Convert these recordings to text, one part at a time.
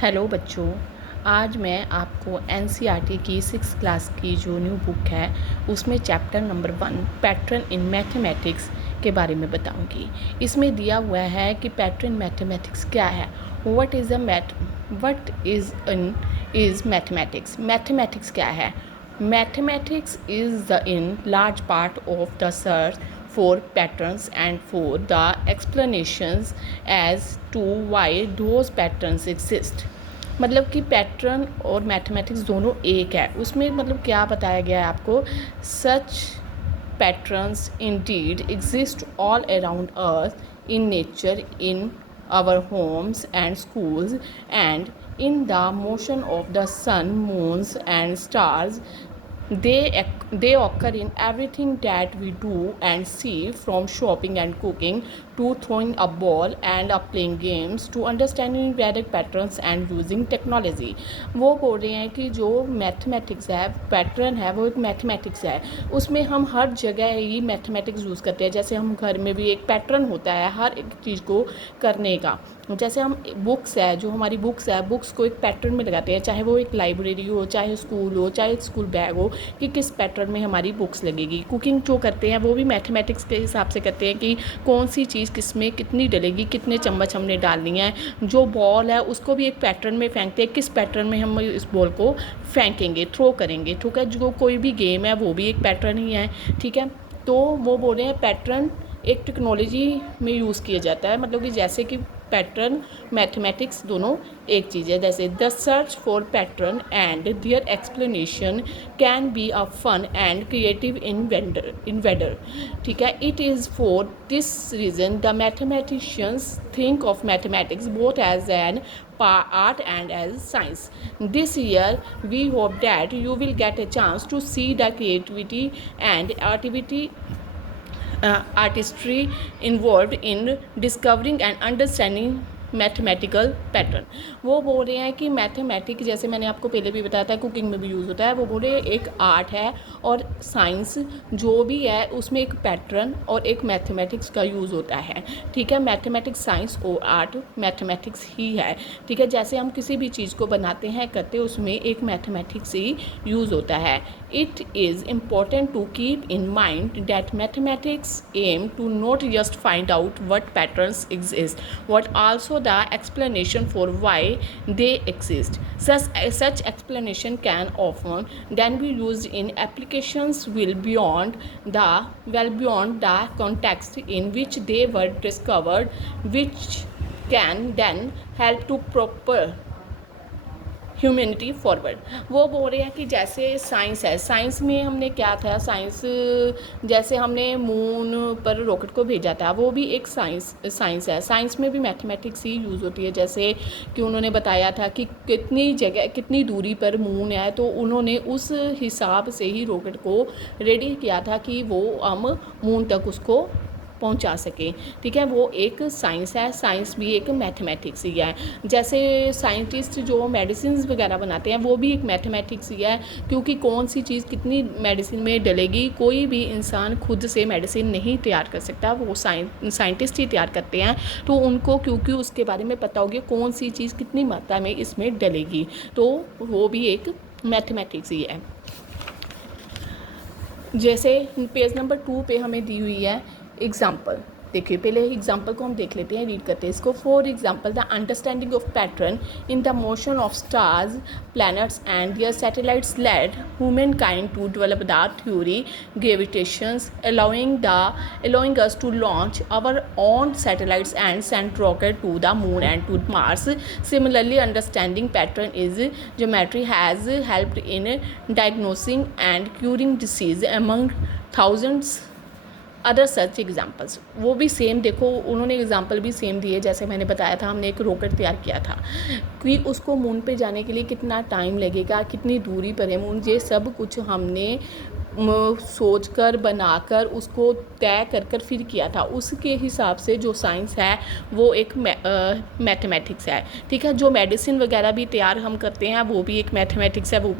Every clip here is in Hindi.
हेलो बच्चों, आज मैं आपको एनसीईआरटी की 6th क्लास की जो न्यू बुक है उसमें chapter number 1 pattern in mathematics के बारे में बताऊंगी। इसमें दिया हुआ है कि पैटर्न मैथमेटिक्स क्या है, व्हाट इज़ मैथमेटिक्स। मैथमेटिक्स क्या है? Mathematics is the in large part of the search for patterns and for the explanations as to why those patterns exist। मतलब कि पैटर्न और मैथमेटिक्स दोनों एक है। उसमें मतलब क्या बताया गया है आपको, such patterns indeed exist all around earth in nature, in our homes and schools, and in the motion of the sun, moons and stars. They occur in everything that we do and see, from shopping and cooking to throwing a ball and playing games to understanding varied patterns and using technology। वो बोल रहे हैं कि जो मैथमेटिक्स है, पैटर्न है, वो एक मैथमेटिक्स है। उसमें हम हर जगह ही मैथमेटिक्स यूज़ करते हैं। जैसे हम घर में भी एक पैटर्न होता है हर एक चीज़ को करने का। जैसे हम बुक्स है, जो हमारी बुक्स है, बुक्स को एक पैटर्न में लगाते हैं, चाहे वो एक लाइब्रेरी हो, चाहे स्कूल हो, चाहे स्कूल बैग हो, कि किस पैटर्न में हमारी बुक्स लगेगी। कुकिंग जो करते हैं वो भी मैथमेटिक्स के हिसाब से करते हैं कि कौन सी चीज़ किस में कितनी डलेगी, कितने चम्मच हमने डालनी है। जो बॉल है उसको भी एक पैटर्न में फेंकते हैं, किस पैटर्न में हम इस बॉल को फेंकेंगे, थ्रो करेंगे। ठीक है, जो कोई भी गेम है वो भी एक पैटर्न ही है। ठीक है, तो वो बोल रहे हैं पैटर्न एक टेक्नोलॉजी में यूज़ किया जाता है। मतलब कि जैसे कि पैटर्न मैथमेटिक्स दोनों एक चीज़ है। जैसे the search for pattern and their explanation can be a fun and creative inventor. ठीक है, it is for this reason the mathematicians think of mathematics both as an art and as science। This year we hope that you will get a chance to see the creativity and artistry involved in discovering and understanding mathematical pattern. वो बोल रहे हैं कि मैथमेटिक्स, जैसे मैंने आपको पहले भी बताया था, कुकिंग में भी यूज़ होता है। वो बोल रहे हैं एक आर्ट है और साइंस जो भी है उसमें एक पैटर्न और एक मैथमेटिक्स का यूज़ होता है। ठीक है, मैथमेटिक्स साइंस और आर्ट मैथमेटिक्स ही है। ठीक है, जैसे हम किसी भी चीज़ को बनाते हैं करते, उसमें एक मैथमेटिक्स ही यूज़ होता है। It is important to keep in mind that mathematics aim to not just find out what patterns exist, but also the explanation for why they exist। Such explanation can often then be used in applications well beyond the context in which they were discovered, which can then help to proper humanity forward. वो बोल रहे हैं कि जैसे साइंस है, साइंस में हमने क्या था, साइंस जैसे हमने मून पर रॉकेट को भेजा था, वो भी एक साइंस है। साइंस में भी मैथमेटिक्स ही यूज़ होती है। जैसे कि उन्होंने बताया था कि कितनी जगह कितनी दूरी पर मून है, तो उन्होंने उस हिसाब से ही रॉकेट को रेडी किया था कि वो हम मून तक उसको पहुंचा सकें। ठीक है, वो एक साइंस है। साइंस भी एक मैथमेटिक्स ही है। जैसे साइंटिस्ट जो मेडिसिन वगैरह बनाते हैं वो भी एक मैथमेटिक्स ही है, क्योंकि कौन सी चीज़ कितनी मेडिसिन में डलेगी, कोई भी इंसान खुद से मेडिसिन नहीं तैयार कर सकता, वो साइंटिस्ट ही तैयार करते हैं। तो उनको क्योंकि उसके बारे में पता होगी कौन सी चीज़ कितनी मात्रा में इसमें डलेगी, तो वो भी एक मैथमेटिक्स ही है। जैसे पेज नंबर 2 पे हमें दी हुई है एग्जाम्पल। देखिए, पहले एग्जाम्पल को हम देख लेते हैं, रीड करते हैं इसको। For example, the understanding of pattern in the motion of stars, planets and their satellites led human kind to develop the theory gravitations, allowing us to launch our own satellites and send rocket to the moon and to Mars। Similarly, understanding pattern is geometry has helped in diagnosing and curing disease among thousands other such examples. वो भी सेम, देखो उन्होंने एग्जाम्पल भी सेम दिए। जैसे मैंने बताया था, हमने एक रॉकेट तैयार किया था कि उसको मून पे जाने के लिए कितना टाइम लगेगा, कितनी दूरी पर है मून, ये सब कुछ हमने सोचकर बनाकर उसको तय कर फिर किया था। उसके हिसाब से जो साइंस है वो एक मैथमेटिक्स है। ठीक है, जो मेडिसिन वगैरह भी तैयार हम करते हैं वो भी एक मैथमेटिक्स है। वो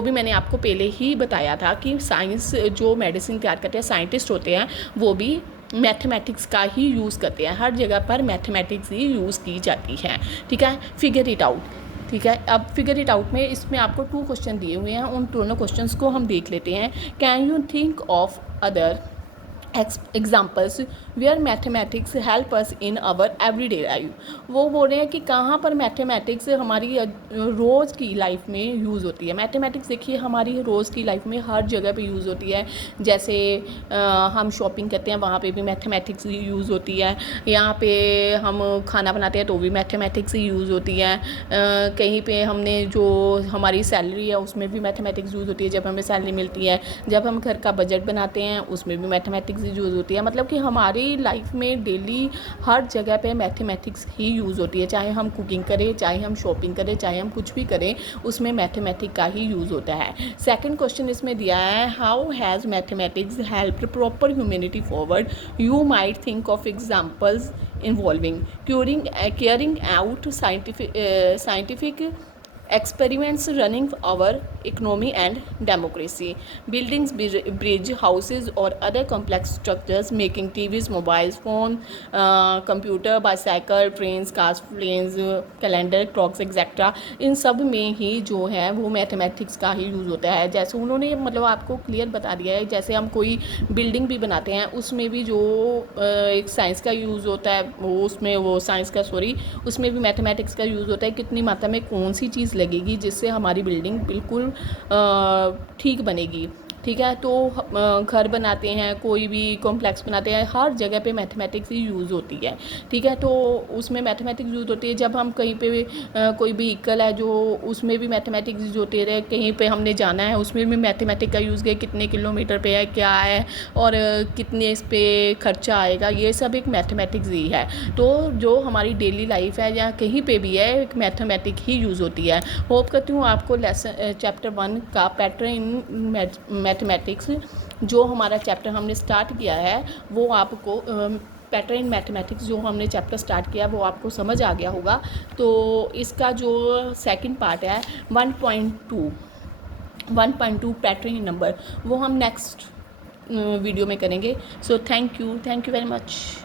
भी मैंने आपको पहले ही बताया था कि साइंस जो मेडिसिन तैयार करते हैं, साइंटिस्ट होते हैं, वो भी मैथमेटिक्स का ही यूज़ करते हैं, हर जगह पर मैथमेटिक्स ही यूज़ की जाती है। ठीक है, फिगर इट आउट। ठीक है, अब फिगर इट आउट में इसमें आपको 2 क्वेश्चन दिए हुए हैं, उन दोनों क्वेश्चंस को हम देख लेते हैं। Can you think of other examples where mathematics help us in our everyday life. वो बोल रहे हैं कि कहाँ पर मैथमेटिक्स हमारी रोज़ की लाइफ में यूज़ होती है। मैथमेटिक्स देखिए हमारी रोज़ की लाइफ में हर जगह पे यूज़ होती है। जैसे हम शॉपिंग करते हैं वहाँ पे भी मैथमेटिक्स यूज़ होती है, यहाँ पे हम खाना बनाते हैं तो भी मैथमेटिक्स ही यूज़ होती है, कहीं पे हमने जो हमारी सैलरी है उसमें भी मैथमेटिक्स यूज़ होती है, जब हमें सैलरी मिलती है, जब हम घर का बजट बनाते हैं उसमें भी मैथमेटिक्स यूज़ होती है। मतलब कि हमारी लाइफ में डेली हर जगह पे मैथमेटिक्स ही यूज़ होती है, चाहे हम कुकिंग करें, चाहे हम शॉपिंग करें, चाहे हम कुछ भी करें, उसमें मैथमेटिक्स का ही यूज़ होता है। सेकंड क्वेश्चन इसमें दिया है, how has mathematics helped proper humanity forward. You might think of examples involving carrying out scientific experiments, running our economy and democracy, buildings, bridge, houses or other complex structures, making TVs, mobiles, phone, computer, bicycle, trains, cars, planes, calendar, clocks etcetera, इन सब में ही जो है वो मैथमेटिक्स का ही यूज़ होता है। जैसे उन्होंने मतलब आपको क्लियर बता दिया है, जैसे हम कोई बिल्डिंग भी बनाते हैं उसमें भी जो एक साइंस का यूज़ होता है, वो उसमें वो साइंस का उसमें भी मैथमेटिक्स का यूज़ होता है, कितनी मात्रा में कौन सी चीज़ लगेगी जिससे हमारी बिल्डिंग बिल्कुल ठीक बनेगी। ठीक है, तो घर बनाते हैं, कोई भी कॉम्प्लेक्स बनाते हैं, हर जगह पे मैथमेटिक्स ही यूज़ होती है। ठीक है, तो उसमें मैथमेटिक्स यूज़ होती है। जब हम कहीं पे भी कोई व्हीकल है जो उसमें भी मैथमेटिक्स यूज़ होती है, कहीं पे हमने जाना है उसमें भी मैथमेटिक्स का यूज़ है, कितने किलोमीटर पे है, क्या है और कितने इस पर खर्चा आएगा, ये सब एक मैथमेटिक्स ही है। तो जो हमारी डेली लाइफ है या कहीं पे भी है, एक मैथमेटिक्स ही यूज़ होती है। होप करती हूँ आपको लेसन चैप्टर 1 का पैटर्न इन मैथमेटिक्स, जो हमारा चैप्टर हमने स्टार्ट किया है, वो आपको पैटर्न इन मैथमेटिक्स जो हमने चैप्टर स्टार्ट किया वो आपको समझ आ गया होगा। तो इसका जो सेकंड पार्ट है 1.2 पैटर्न इन नंबर, वो हम नेक्स्ट वीडियो में करेंगे। So thank you very much.